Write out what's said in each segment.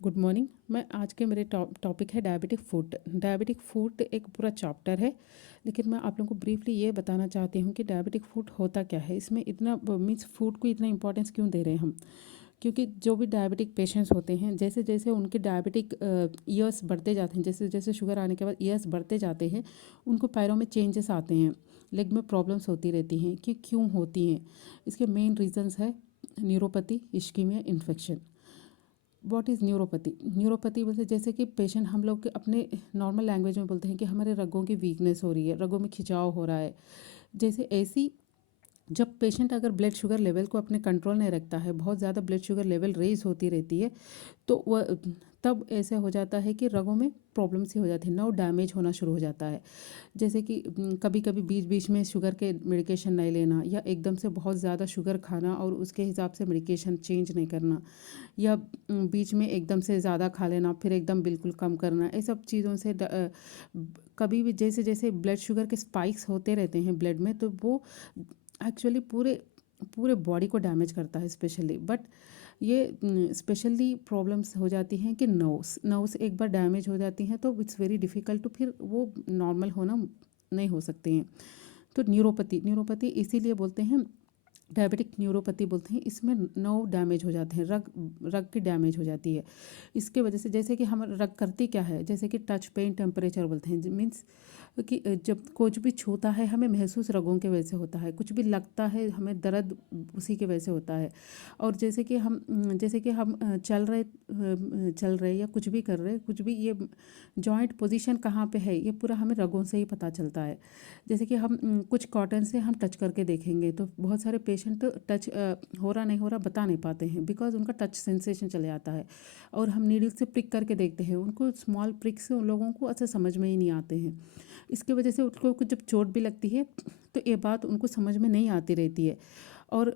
Good morning. मैं आज के मेरे टॉपिक है डायबिटिक फूड। डायबिटिक फूड एक पूरा चैप्टर है, लेकिन मैं आप लोगों को ब्रीफली ये बताना चाहती हूँ कि डायबिटिक फूड होता क्या है। इसमें इतना मीन्स फूड को इतना इंपॉर्टेंस क्यों दे रहे हैं हम, क्योंकि जो भी डायबिटिक पेशेंट्स होते हैं, जैसे जैसे उनके डायबिटिक ईयर्स बढ़ते जाते हैं, जैसे जैसे शुगर आने के बाद ईयर्स बढ़ते जाते हैं, उनको पैरों में चेंजेस आते हैं, लेग में प्रॉब्लम्स होती रहती हैं। कि क्यों होती हैं? इसके मेन रीजंस है neuropathy, ischemia, infection. What is neuropathy? Neuropathy बोलते जैसे कि पेशेंट हम लोग के अपने नॉर्मल लैंग्वेज में बोलते हैं कि हमारे रगों की वीकनेस हो रही है, रगों में खिंचाव हो रहा है। जैसे ऐसी जब पेशेंट अगर ब्लड शुगर लेवल को अपने कंट्रोल नहीं रखता है, बहुत ज़्यादा ब्लड शुगर लेवल रेज होती रहती है, तो वह तब ऐसा हो जाता है कि रगों में प्रॉब्लम सी हो जाती है, नर्व डैमेज होना शुरू हो जाता है। जैसे कि कभी कभी बीच बीच में शुगर के मेडिकेशन नहीं लेना, या एकदम से बहुत ज़्यादा शुगर खाना और उसके हिसाब से मेडिकेशन चेंज नहीं करना, या बीच में एकदम से ज़्यादा खा लेना फिर एकदम बिल्कुल कम करना, ये सब चीज़ों से कभी भी जैसे जैसे ब्लड शुगर के स्पाइक्स होते रहते हैं ब्लड में, तो वो एक्चुअली पूरे पूरे बॉडी को डैमेज करता है स्पेशली। बट ये स्पेशली प्रॉब्लम्स हो जाती हैं कि नर्व्स एक बार डैमेज हो जाती हैं तो इट्स वेरी डिफ़िकल्ट टू फिर वो नॉर्मल होना नहीं हो सकती हैं। तो न्यूरोपैथी न्यूरोपैथी इसीलिए बोलते हैं, डायबिटिक न्यूरोपैथी बोलते हैं। इसमें नर्व डैमेज हो जाते हैं, रग रग की डैमेज हो जाती है। इसके वजह से जैसे कि हम रग करती क्या है, जैसे कि टच पेन टेम्परेचर बोलते हैं, मीन्स कि जब कुछ भी छूता है हमें महसूस रगों के वजह से होता है, कुछ भी लगता है हमें दर्द उसी की वजह से होता है। और जैसे कि हम चल रहे या कुछ भी कर रहे, कुछ भी ये जॉइंट पोजीशन कहाँ पे है, ये पूरा हमें रगों से ही पता चलता है। जैसे कि हम कुछ कॉटन से हम टच करके देखेंगे तो बहुत सारे पेशेंट तो टच हो रहा नहीं हो रहा बता नहीं पाते हैं, बिकॉज उनका टच सेंसेशन चले जाता है। और हम नीडल से प्रिक करके देखते हैं, उनको स्मॉल प्रिक से उन लोगों को अच्छा समझ में ही नहीं आते हैं। इसकी वजह से उनको कुछ जब चोट भी लगती है तो ये बात उनको समझ में नहीं आती रहती है। और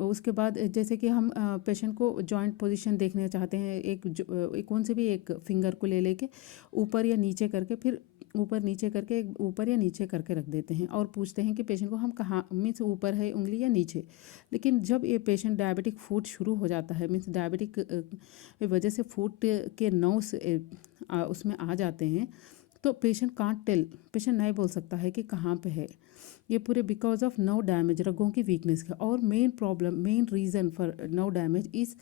उसके बाद जैसे कि हम पेशेंट को जॉइंट पोजीशन देखना चाहते हैं, एक कौन से भी एक फिंगर को ले लेके ऊपर या नीचे करके, फिर ऊपर नीचे करके ऊपर या नीचे करके रख देते हैं और पूछते हैं कि पेशेंट को हम कहाँ, मीन्स ऊपर है उंगली या नीचे। लेकिन जब ये पेशेंट डायबिटिक फूड शुरू हो जाता है, मीन्स डायबिटिक वजह से फूड के नर्व्स उसमें आ जाते हैं, तो पेशेंट कांट टेल, पेशेंट नहीं बोल सकता है कि कहाँ पे है। ये पूरे बिकॉज ऑफ नर्व डैमेज, रगों की वीकनेस का। और main problem, main reason for nerve damage is,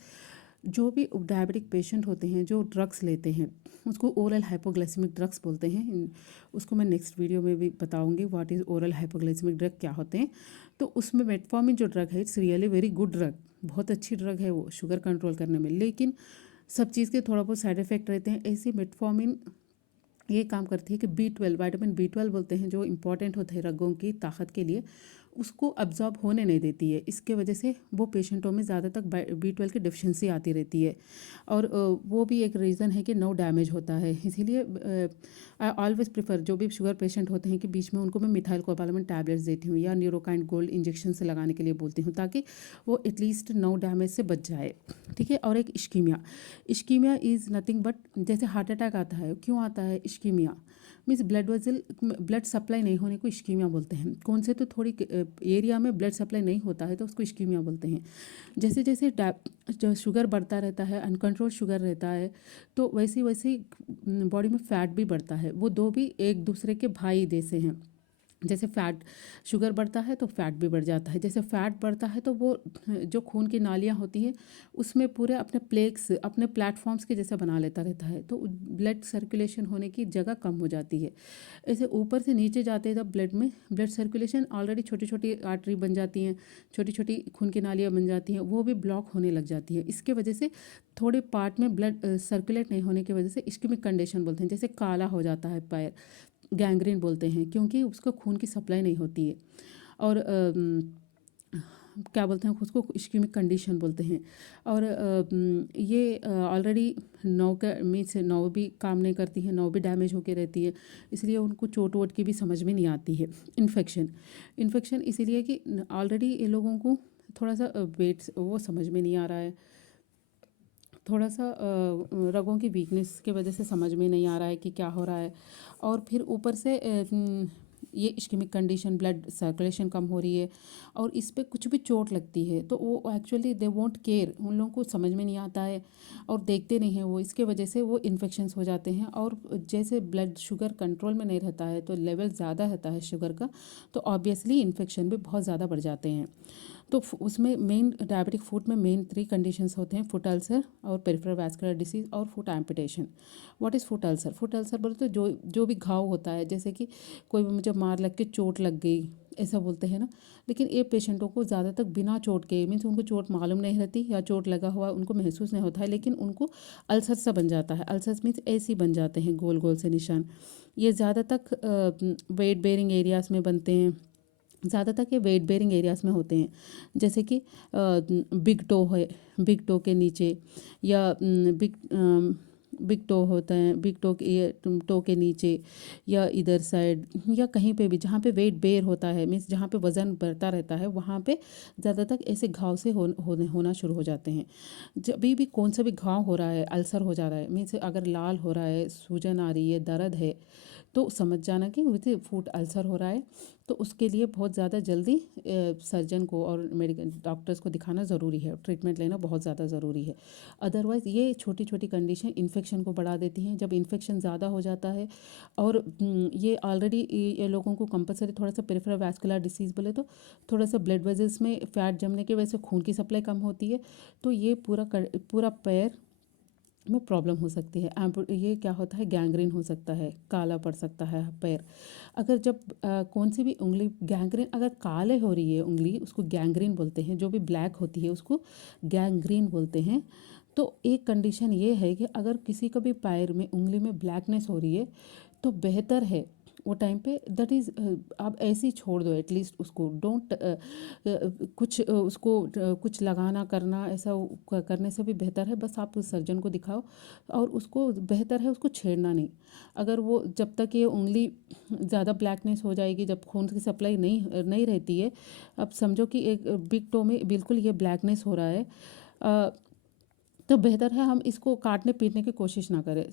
जो भी डायबिटिक पेशेंट होते हैं जो ड्रग्स लेते हैं, उसको ओरल हाइपोग्लाइसेमिक ड्रग्स बोलते हैं। उसको मैं नेक्स्ट वीडियो में भी बताऊंगी what is oral hypoglycemic drug क्या होते हैं। तो उसमें मेटफॉर्मिन जो ड्रग है, it's really very good drug, बहुत अच्छी ड्रग है वो शुगर कंट्रोल करने में। लेकिन सब चीज़ के थोड़ा बहुत साइड इफ़ेक्ट रहते हैं। ऐसी मेटफॉर्मिन ये काम करती है कि B12, विटामिन B12 बोलते हैं, जो इंपॉर्टेंट होता है रगों की ताकत के लिए, उसको अब्जॉर्ब होने नहीं देती है। इसके वजह से वो पेशेंटों में ज़्यादातर B12 की डिफिशिएंसी आती रहती है। और वो भी एक रीज़न है कि नर्व डैमेज होता है। इसीलिए आई ऑलवेज प्रेफर, जो भी शुगर पेशेंट होते हैं, कि बीच में उनको मैं मिथाइल कोबालामिन टैबलेट्स देती हूँ या न्यूरोकाइंड गोल्ड इंजेक्शन से लगाने के लिए बोलती हूँ, ताकि वो एटलीस्ट नर्व डैमेज से बच जाए। ठीक है। और एक इश्कीमिया, इश्कीमिया इज़ नथिंग बट, जैसे हार्ट अटैक आता है, क्यों आता है इश्कीमिया? मीन्स ब्लड सप्लाई नहीं होने को इश्कीमिया बोलते हैं। कौन से तो थोड़ी एरिया में ब्लड सप्लाई नहीं होता है तो उसको इश्कीमिया बोलते हैं। जैसे जैसे जो शुगर बढ़ता रहता है, अनकंट्रोल शुगर रहता है, तो वैसे वैसे बॉडी में फैट भी बढ़ता है। वो दो भी एक दूसरे के भाई जैसे हैं। जैसे फैट, शुगर बढ़ता है तो फैट भी बढ़ जाता है। जैसे फैट बढ़ता है तो वो जो खून की नालियाँ होती हैं उसमें पूरे अपने प्लेक्स, अपने प्लेटफॉर्म्स के जैसा बना लेता रहता है, तो ब्लड सर्कुलेशन होने की जगह कम हो जाती है। ऐसे ऊपर से नीचे जाते हैं जब ब्लड में, ब्लड सर्कुलेशन ऑलरेडी छोटी छोटी आर्टरी बन जाती हैं, छोटी छोटी खून की नालियाँ बन जाती हैं, वो भी ब्लॉक होने लग जाती है। इसके वजह से थोड़े पार्ट में ब्लड सर्कुलेट नहीं होने की वजह से इस्कीमिक कंडीशन बोलते हैं। जैसे काला हो जाता है पैर, गैंग्रीन बोलते हैं, क्योंकि उसको खून की सप्लाई नहीं होती है। और क्या बोलते हैं उसको, इश्कीमिक कंडीशन बोलते हैं। और ये ऑलरेडी नौ का मीन्स नौ भी काम नहीं करती है, नौ भी डैमेज होके रहती है, इसलिए उनको चोट वोट की भी समझ में नहीं आती है। इन्फेक्शन, इन्फेक्शन इसीलिए कि ऑलरेडी ये लोगों को थोड़ा सा वेट वो समझ में नहीं आ रहा है, थोड़ा सा रगों की वीकनेस की वजह से समझ में नहीं आ रहा है कि क्या हो रहा है। और फिर ऊपर से ये इश्केमिक कंडीशन, ब्लड सर्कुलेशन कम हो रही है और इस पे कुछ भी चोट लगती है तो वो एक्चुअली दे वोंट केयर, उन लोगों को समझ में नहीं आता है और देखते नहीं हैं वो, इसके वजह से वो इन्फेक्शंस हो जाते हैं। और जैसे ब्लड शुगर कंट्रोल में नहीं रहता है तो लेवल ज़्यादा रहता है शुगर का, तो ऑब्वियसली इन्फेक्शन भी बहुत ज़्यादा बढ़ जाते हैं। तो उसमें मेन डायबिटिक फुट में मेन 3 कंडीशंस होते हैं, फुट अल्सर और पेरिफेरल वैस्कुलर डिसीज़ और foot amputation. What is foot ulcer? Foot ulcer बोले तो जो भी घाव होता है, जैसे कि कोई भी मुझे मार लग के चोट लग गई ऐसा बोलते हैं ना, लेकिन ये पेशेंटों को ज़्यादा तक बिना चोट के, मीन्स उनको चोट मालूम नहीं रहती या चोट लगा हुआ उनको महसूस नहीं होता है, लेकिन उनको अल्सर सा बन जाता है। अल्सर मीन्स ऐसे बन जाते हैं गोल गोल से निशान। ये ज़्यादा तक वेट बेयरिंग एरियाज़ में बनते हैं, ज़्यादातर ये वेट बेयरिंग एरियाज़ में होते हैं, जैसे कि बिग टो है, बिग टो के नीचे, या बिग टो होता है, बिग टो के ये टो के नीचे, या इधर साइड, या कहीं पे भी जहाँ पे वेट बेयर होता है, मीन्स जहाँ पे वज़न बढ़ता रहता है वहाँ पे ज़्यादातर ऐसे घाव से होना शुरू हो जाते हैं। जब भी कौन सा भी घाव हो रहा है, अल्सर हो जा रहा है, मीन्स अगर लाल हो रहा है, सूजन आ रही है, दर्द है, तो समझ जाना कि विथ फूड अल्सर हो रहा है। तो उसके लिए बहुत ज़्यादा जल्दी सर्जन को और मेडिकल डॉक्टर्स को दिखाना ज़रूरी है, ट्रीटमेंट लेना बहुत ज़्यादा ज़रूरी है। अदरवाइज़ ये छोटी छोटी कंडीशन इन्फेक्शन को बढ़ा देती हैं। जब इन्फेक्शन ज़्यादा हो जाता है और ये ऑलरेडी ये लोगों को कंपलसरी थोड़ा सा पेरिफेरल वैस्कुलर डिसीज़ बोले तो थोड़ा सा ब्लड वेजल्स में फैट जमने की वजह से खून की सप्लाई कम होती है, तो ये पूरा पैर में प्रॉब्लम हो सकती है। ये क्या होता है, गैंग्रीन हो सकता है, काला पड़ सकता है पैर। अगर जब कौन सी भी उंगली गैंग्रीन अगर काले हो रही है उंगली, उसको गैंग्रीन बोलते हैं। जो भी ब्लैक होती है उसको गैंग्रीन बोलते हैं। तो एक कंडीशन ये है कि अगर किसी का भी पैर में उंगली में ब्लैकनेस हो रही है तो बेहतर है वो टाइम पे दैट इज़ आप ऐसे ही छोड़ दो एटलीस्ट उसको, डोंट कुछ उसको कुछ लगाना करना ऐसा करने से भी बेहतर है बस आप उस सर्जन को दिखाओ। और उसको बेहतर है उसको छेड़ना नहीं। अगर वो जब तक ये उंगली ज़्यादा ब्लैकनेस हो जाएगी, जब खून की सप्लाई नहीं नहीं रहती है, अब समझो कि एक बिग टो में बिल्कुल ये ब्लैकनेस हो रहा है, तो बेहतर है हम इसको काटने पीटने की कोशिश ना करें।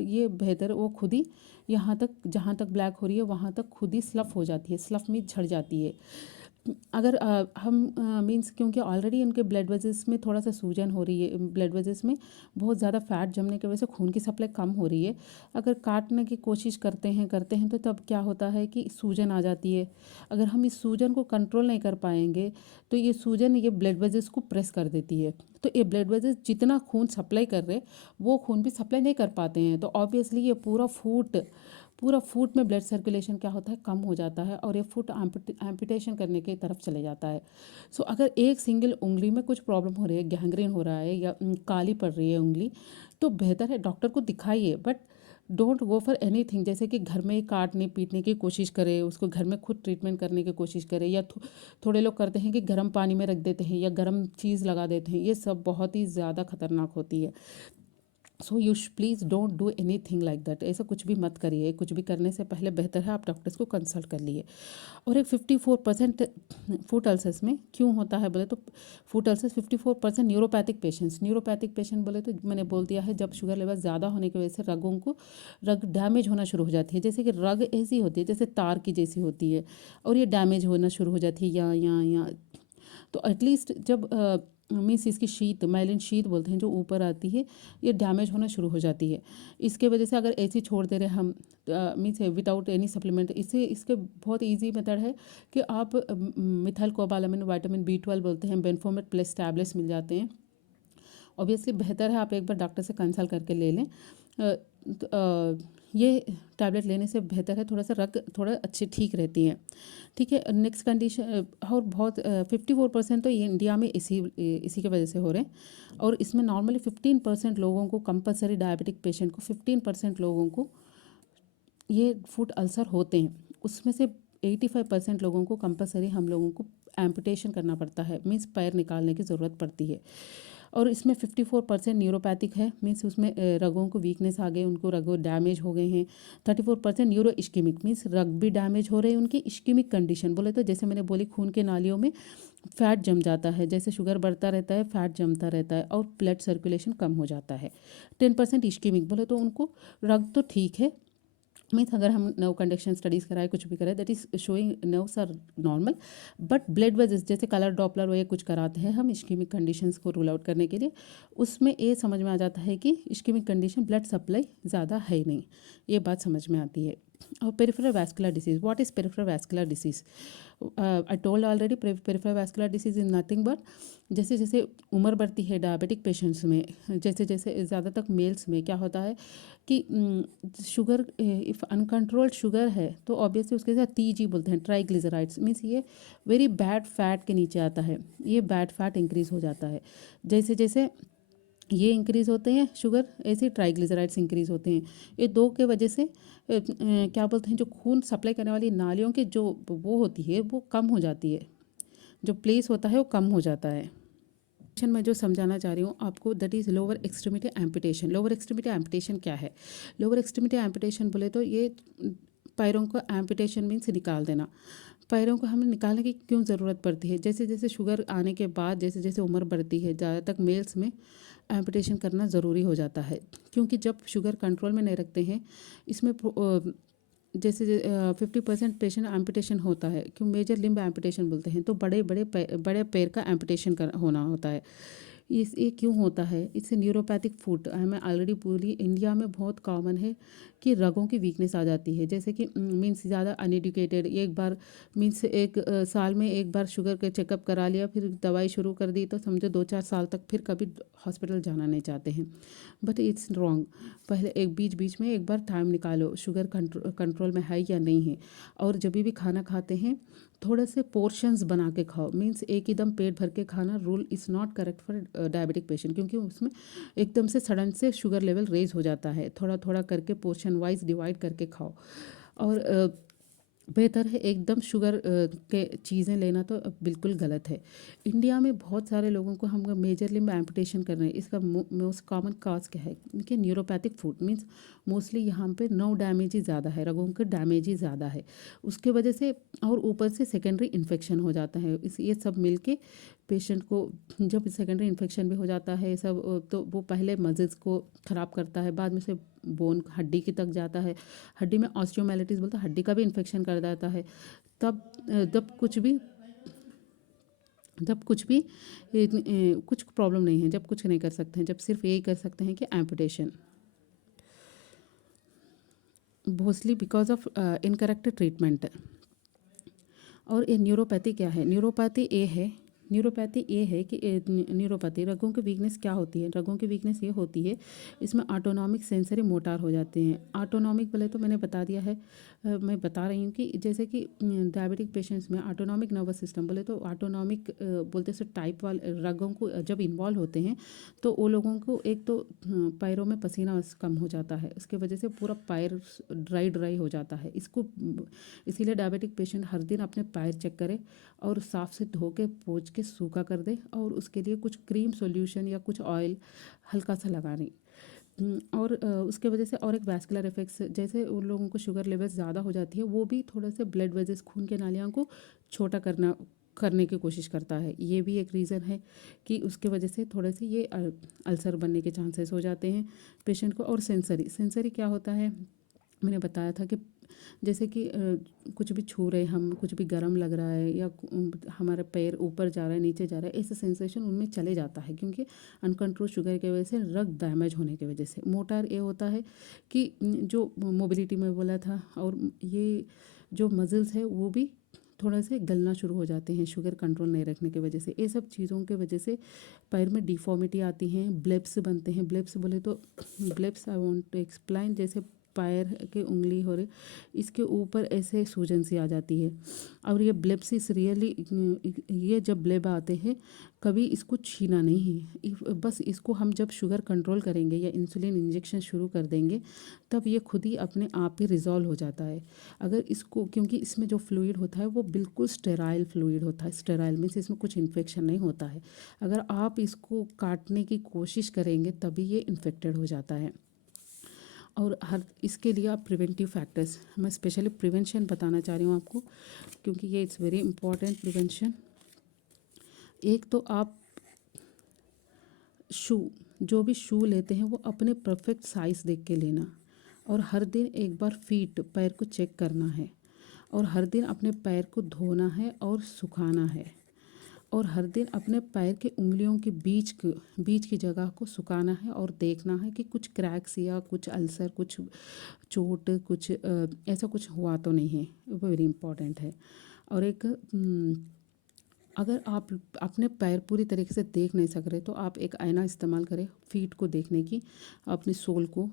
ये बेहतर वो खुद ही यहाँ तक जहाँ तक ब्लैक हो रही है वहाँ तक खुद ही स्लफ़ हो जाती है, स्लफ़ में झड़ जाती है। अगर हम मीन्स क्योंकि ऑलरेडी उनके ब्लड वेजल्स में थोड़ा सा सूजन हो रही है, ब्लड वेजल्स में बहुत ज़्यादा फैट जमने की वजह से खून की सप्लाई कम हो रही है, अगर काटने की कोशिश करते हैं तो तब क्या होता है कि सूजन आ जाती है। अगर हम इस सूजन को कंट्रोल नहीं कर पाएंगे तो ये सूजन ये ब्लड वेजल्स को प्रेस कर देती है। तो ये ब्लड वेजल्स जितना खून सप्लाई कर रहे वो खून भी सप्लाई नहीं कर पाते हैं, तो ऑब्वियसली ये पूरा फुट में ब्लड सर्कुलेशन क्या होता है, कम हो जाता है और ये फुट एम्पुटेशन करने की तरफ चले जाता है। सो अगर एक सिंगल उंगली में कुछ प्रॉब्लम हो रही है, गैंग्रीन हो रहा है या काली पड़ रही है उंगली, तो बेहतर है डॉक्टर को दिखाइए, but don't go for anything जैसे कि घर में ही काटने पीटने की कोशिश करे, उसको घर में खुद ट्रीटमेंट करने की कोशिश करे, या थोड़े लोग करते हैं कि गर्म पानी में रख देते हैं या गर्म चीज़ लगा देते हैं। ये सब बहुत ही ज़्यादा खतरनाक होती है। So you please don't do any thing like that. ऐसा कुछ भी मत करिए। कुछ भी करने से पहले बेहतर है आप डॉक्टर्स को कंसल्ट कर लिए। और एक 54% फूट अल्सर्स में क्यों होता है बोले तो, फूट अल्सर्स 54% न्यूरोपैथिक पेशेंट बोले तो मैंने बोल दिया है, जब शुगर लेवल ज़्यादा होने की वजह से रग डैमेज होना शुरू हो जाती है। जैसे कि रग ऐसी होती है जैसे तार की जैसी होती है और ये डैमेज होना शुरू हो जाती है यहाँ। तो एटलीस्ट जब मीन्स इसकी शीत, माइलिन शीत बोलते हैं जो ऊपर आती है, ये डैमेज होना शुरू हो जाती है। इसके वजह से अगर ऐसे छोड़ दे रहे हम मीन्स विदाउट एनी सप्लीमेंट, इसके बहुत इजी मेथड है कि आप मिथाइल कोबालामिन, विटामिन B12 बोलते हैं, बेनफोमेट प्लस टैबलेट्स मिल जाते हैं। ऑब्वियसली बेहतर है आप एक बार डॉक्टर से कंसल्ट करके ले लें। ये टैबलेट लेने से बेहतर है, थोड़ा सा रग थोड़ा अच्छी ठीक रहती हैं। ठीक है, नेक्स्ट कंडीशन और बहुत 54% तो ये इंडिया में इसी की वजह से हो रहे हैं। और इसमें नॉर्मली 15% लोगों को, कंपलसरी डायबिटिक पेशेंट को 15% लोगों को ये फुट अल्सर होते हैं। उसमें से 85% लोगों को कंपलसरी हम लोगों को एम्पुटेशन करना पड़ता है, मीन्स पैर निकालने की ज़रूरत पड़ती है। और इसमें 54% न्यूरोपैथिक है, मीन्स उसमें रगों को वीकनेस आ गए, उनको रगों डैमेज हो गए हैं। 34% न्यूरो इश्केमिक, मीन्स रग भी डैमेज हो रहे हैं उनकी। इश्केमिक कंडीशन बोले तो जैसे मैंने बोली खून के नालियों में फैट जम जाता है, जैसे शुगर बढ़ता रहता है फैट जमता रहता है और ब्लड सर्कुलेशन कम हो जाता है। 10% इश्केमिक बोले तो उनको रग तो ठीक है मीन्स अगर हम नर्व कंडक्शन स्टडीज़ कराए कुछ भी कराए that is showing nerves are normal, but blood vessels जैसे कलर डॉपलर वो कुछ कराते हैं हम इश्केमिक कंडीशंस को रूल आउट करने के लिए, उसमें ये समझ में आ जाता है कि इश्केमिक कंडीशन ब्लड सप्लाई ज़्यादा है नहीं, ये बात समझ में आती है। और peripheral vascular disease, what is peripheral vascular disease? I told already peripheral vascular disease is nothing but जैसे जैसे उम्र बढ़ती है डायबिटिक पेशेंट्स में, जैसे जैसे ज़्यादातर मेल्स में क्या होता है कि शुगर, इफ़ अनकंट्रोल्ड शुगर है तो ऑब्वियसली उसके साथ टीजी बोलते हैं, ट्राइग्लिसराइड्स मीन्स ये वेरी बैड फैट के नीचे आता है, ये बैड फैट इंक्रीज़ हो जाता है। जैसे जैसे ये इंक्रीज़ होते हैं शुगर, ऐसे ट्राइग्लिसराइड्स इंक्रीज़ होते हैं। ये दो के वजह से क्या बोलते हैं, जो खून सप्लाई करने वाली नालियों की जो वो होती है वो कम हो जाती है, जो प्लेस होता है वो कम हो जाता है। मैं जो समझाना चाह रही हूँ आपको that is lower extremity amputation. Lower extremity amputation क्या है? लोअर एक्सट्रीमिटी एम्पुटेशन बोले तो ये पैरों को एम्पुटेशन मीन्स निकाल देना। पैरों को हमें निकालने की क्यों ज़रूरत पड़ती है? जैसे जैसे शुगर आने के बाद जैसे जैसे उम्र बढ़ती है ज़्यादातर मेल्स में एम्पुटेशन करना ज़रूरी हो जाता है, क्योंकि जब शुगर कंट्रोल में नहीं रखते हैं इसमें जैसे 50% पेशेंट एम्पुटेशन होता है, क्यों मेजर लिम्ब एम्पुटेशन बोलते हैं, तो बड़े बड़े बड़े पैर का एम्पुटेशन होना होता है। ये क्यों होता है? इससे न्यूरोपैथिक फुट हमें ऑलरेडी पूरी इंडिया में बहुत कॉमन है कि रगों की वीकनेस आ जाती है, जैसे कि मीन्स ज़्यादा अनएडुकेटेड, एक बार मीन्स एक साल में एक बार शुगर का चेकअप करा लिया फिर दवाई शुरू कर दी तो समझो 2-4 साल तक फिर कभी हॉस्पिटल जाना नहीं चाहते हैं। But it's wrong. पहले एक बीच बीच में एक बार टाइम निकालो शुगर कंट्रोल में है या नहीं है, और जब भी खाना खाते हैं थोड़े से पोर्शंस बना के खाओ, मीन्स एक ही दम पेट भर के खाना rule is not correct for diabetic patient, क्योंकि उसमें एकदम से सडन से शुगर लेवल रेज हो जाता है। थोड़ा थोड़ा करके पोर्शन वाइज डिवाइड करके खाओ। और बेहतर है एकदम शुगर के चीज़ें लेना तो बिल्कुल गलत है। इंडिया में बहुत सारे लोगों को हम मेजरली में एम्पुटेशन कर रहे हैं, इसका मोस्ट कॉमन काज क्या है कि न्यूरोपैथिक फूड मीन्स मोस्टली यहाँ पे नर्व डैमेज ही ज़्यादा है, रगों के डैमेज ही ज़्यादा है उसके वजह से, और ऊपर से सेकेंडरी इन्फेक्शन हो जाता है। इस ये सब मिलके पेशेंट को जब सेकेंडरी इन्फेक्शन भी हो जाता है सब, तो वो पहले मसल्स को ख़राब करता है, बाद में से बोन हड्डी की तक जाता है, हड्डी में ऑस्टियोमाइलिटिस बोलते हैं, हड्डी का भी इन्फेक्शन कर देता है। तब जब कुछ भी कुछ प्रॉब्लम नहीं है, जब कुछ नहीं कर सकते हैं, जब सिर्फ यही कर सकते हैं कि amputation, mostly because of incorrect treatment. और ये न्यूरोपैथी क्या है? न्यूरोपैथी ये है कि न्यूरोपैथी रगों की वीकनेस क्या होती है? रगों की वीकनेस ये होती है इसमें ऑटोनॉमिक सेंसरी मोटार हो जाते हैं। ऑटोनॉमिक बोले तो मैंने बता दिया है, मैं बता रही हूँ कि जैसे कि डायबिटिक पेशेंट्स में ऑटोनॉमिक नर्वस सिस्टम बोले तो ऑटोनॉमिक बोलते से टाइप वाले रगों को जब इन्वॉल्व होते हैं तो वो लोगों को एक तो पैरों में पसीना कम हो जाता है, उसके वजह से पूरा पैर ड्राई हो जाता है। इसको इसीलिए डायबिटिक पेशेंट हर दिन अपने पैर चेक करे और साफ से धो के पोंछ के सूखा कर दे, और उसके लिए कुछ क्रीम सॉल्यूशन या कुछ ऑयल हल्का सा लगाने। और उसके वजह से और एक वैस्कुलर इफेक्ट्स, जैसे उन लोगों को शुगर लेवल ज़्यादा हो जाती है वो भी थोड़ा से ब्लड वेजल्स खून के नालियों को छोटा करने की कोशिश करता है। ये भी एक रीज़न है कि उसके वजह से थोड़े से ये अल्सर बनने के चांसेस हो जाते हैं पेशेंट को। और सेंसरी क्या होता है, मैंने बताया था कि जैसे कि कुछ भी छू रहे हम, कुछ भी गर्म लग रहा है या हमारा पैर ऊपर जा रहा है नीचे जा रहा है, ऐसा सेंसेशन उनमें चले जाता है, क्योंकि अनकंट्रोल शुगर की वजह से रग डैमेज होने की वजह से। मोटार ये होता है कि जो मोबिलिटी में बोला था, और ये जो मसल्स है वो भी थोड़ा से गलना शुरू हो जाते हैं शुगर कंट्रोल नहीं रखने की वजह से। ये सब चीज़ों के वजह से पैर में डिफॉर्मिटी आती हैं, ब्लेब्स बनते हैं। ब्लेब्स बोले तो ब्लेब्स आई वांट टू एक्सप्लेन, जैसे पैर की उंगली हो रही इसके ऊपर ऐसे सूजन सी आ जाती है, और ये ब्लेब्स इस रियली, ये जब ब्लेब आते हैं कभी इसको छीना नहीं है, बस इसको हम जब शुगर कंट्रोल करेंगे या इंसुलिन इंजेक्शन शुरू कर देंगे तब ये खुद ही अपने आप ही रिजॉल्व हो जाता है। अगर इसको, क्योंकि इसमें जो फ्लूइड होता है वो बिल्कुल स्टेराइल फ्लूइड होता है, स्टेराइल मीन्स इसमें कुछ इन्फेक्शन नहीं होता है। अगर आप इसको काटने की कोशिश करेंगे तभी ये इन्फेक्टेड हो जाता है। और हर इसके लिए आप प्रिवेंटिव फैक्टर्स, मैं स्पेशली प्रिवेंशन बताना चाह रही हूँ आपको, क्योंकि ये इट्स वेरी इंपॉर्टेंट प्रिवेंशन। एक तो आप शू, जो भी शू लेते हैं वो अपने परफेक्ट साइज़ देख के लेना, और हर दिन एक बार फीट पैर को चेक करना है, और हर दिन अपने पैर को धोना है और सुखाना है, और हर दिन अपने पैर के उंगलियों के बीच की जगह को सुखाना है और देखना है कि कुछ क्रैक्स या कुछ अल्सर, कुछ चोट, कुछ ऐसा कुछ हुआ तो नहीं है। वो वेरी इंपॉर्टेंट है। और एक अगर आप अपने पैर पूरी तरीके से देख नहीं सक रहे तो आप एक आईना इस्तेमाल करें फीट को देखने की, अपने सोल को,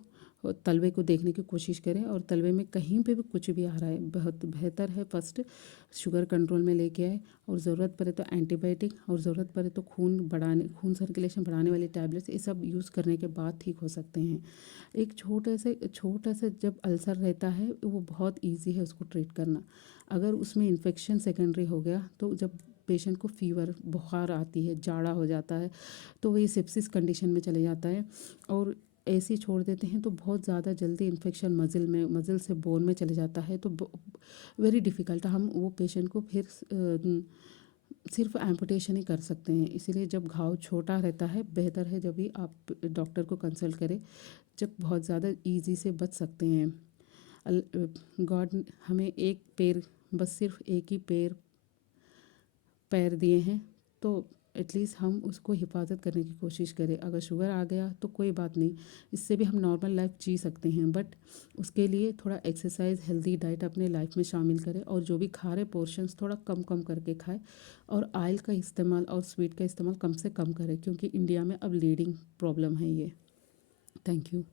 तलवे को देखने की कोशिश करें, और तलवे में कहीं पे भी कुछ भी आ रहा है, बहुत बेहतर है फर्स्ट शुगर कंट्रोल में लेके आए, और ज़रूरत पड़े तो एंटीबायोटिक, और ज़रूरत पड़े तो खून सर्कुलेशन बढ़ाने वाली टैबलेट्स, ये सब यूज़ करने के बाद ठीक हो सकते हैं। एक छोटा से जब अल्सर रहता है वो बहुत ईजी है उसको ट्रीट करना। अगर उसमें इन्फेक्शन सेकेंडरी हो गया तो जब पेशेंट को फीवर, बुखार आती है, जाड़ा हो जाता है, तो वो ये सेप्सिस कंडीशन में चले जाता है, और ऐसे ही छोड़ देते हैं तो बहुत ज़्यादा जल्दी इन्फेक्शन मज़िल से बोन में चले जाता है, तो वेरी डिफ़िकल्ट, हम वो पेशेंट को फिर सिर्फ एम्पुटेशन ही कर सकते हैं। इसीलिए जब घाव छोटा रहता है बेहतर है जब भी आप डॉक्टर को कंसल्ट करें, जब बहुत ज़्यादा इजी से बच सकते हैं। गॉड हमें एक पैर, बस सिर्फ एक ही पैर दिए हैं, तो एटलीस्ट हम उसको हिफाजत करने की कोशिश करें। अगर शुगर आ गया तो कोई बात नहीं, इससे भी हम नॉर्मल लाइफ जी सकते हैं, बट उसके लिए थोड़ा एक्सरसाइज, हेल्दी डाइट अपने लाइफ में शामिल करें, और जो भी खा रहे पोर्शंस थोड़ा कम कम करके खाएं, और ऑयल का इस्तेमाल और स्वीट का इस्तेमाल कम से कम करें, क्योंकि इंडिया में अब लीडिंग प्रॉब्लम है ये। Thank you.